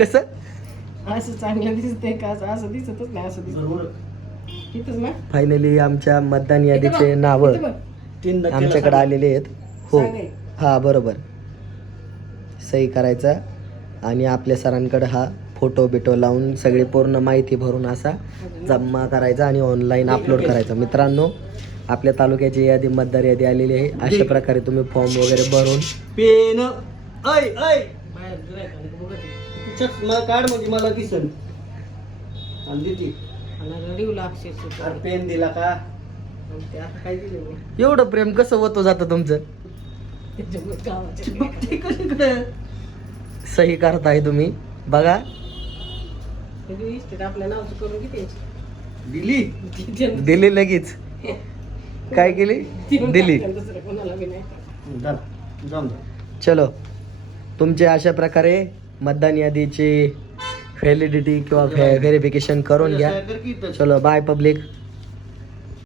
कसं असं चांगलं दिसतंय का असं दिसतच नाही असं दिसत इथंच ना फायनली आमच्या मतदान यादीचे नाव इथं बघ. आमच्याकडे आलेले आहेत हो सांगाय. हा बरोबर सही करायचा आणि आपल्या सरांकडे हा फोटो बिटो लावून सगळी पूर्ण माहिती भरून असा जमा करायचा आणि ऑनलाईन अपलोड करायचा. मित्रांनो आपल्या तालुक्याची यादी मतदार यादी आलेली आहे. अशा प्रकारे तुम्ही फॉर्म वगैरे भरून पेन ऐ ऐ बाहेर गिऱ्हाईक आलं की बघत आहे. चष्मा काढ म्हणजे मला दिसन आणि देते. आणि रडीवला अक्षरशः. अरे पेन दिला का आणि ते आता काय दिलं मग? एवढं प्रेम कसं होतं जातं तुमचं त्याच्यामुळे गावाच्या बघते कशाकडं सही करताय तुम्ही बघा सगळी इस्टेट आपल्या नावचं करून किती दिली दिली लगेच काय केली दिली दुसरं कोणाला बी नाही. चलो तुमचे अशा प्रकारे मतदान यादीची व्हॅलिडिटी किंवा व्हेरिफिकेशन करून घ्या. चलो बाय पब्लिक.